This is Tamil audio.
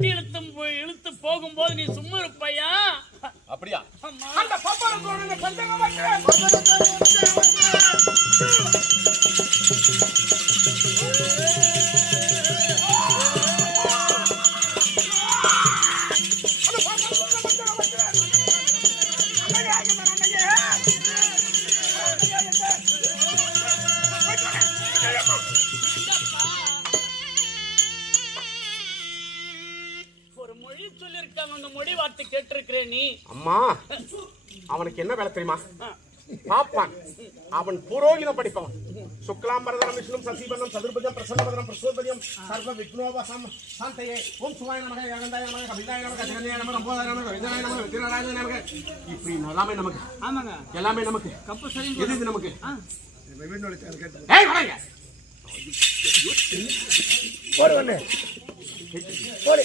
இழுத்து போய் இழுத்து போகும்போது நீ சும்மா இருப்பையா? அப்படியா? ஆமா அந்த பப்பர தோணுங்க ஒரு மொழி சொல்லிருக்காங்க அந்த மொழி வார்த்தை கேட்டிருக்கிறேன் நீ. அம்மா அவனுக்கு என்ன வேலை தெரியுமா? பாப்பான். அவன் புரோகிதம் படிப்பவன். சுக்லாம்பரதனம் விஷ்ணு சசிபரணம் சதுர்புஜம் பிரசன்னபதனம் பிரசோதரியம் சர்வ விக்னோபசம் சாந்தையே. ஓம் சுவாய நமக யகந்தாய நமக கவிதாய நமக ஜெகநாய நமக நம்போதாய நமக விஜயநாய நமக விஜயநாராயண நமக. இப்படி எல்லாமே நமக்கு. ஆமாங்க. எல்லாமே நமக்கு. கப்பு சரி எது இது நமக்கு? ஆ. ஏய் வரைங்க பேர் போடு.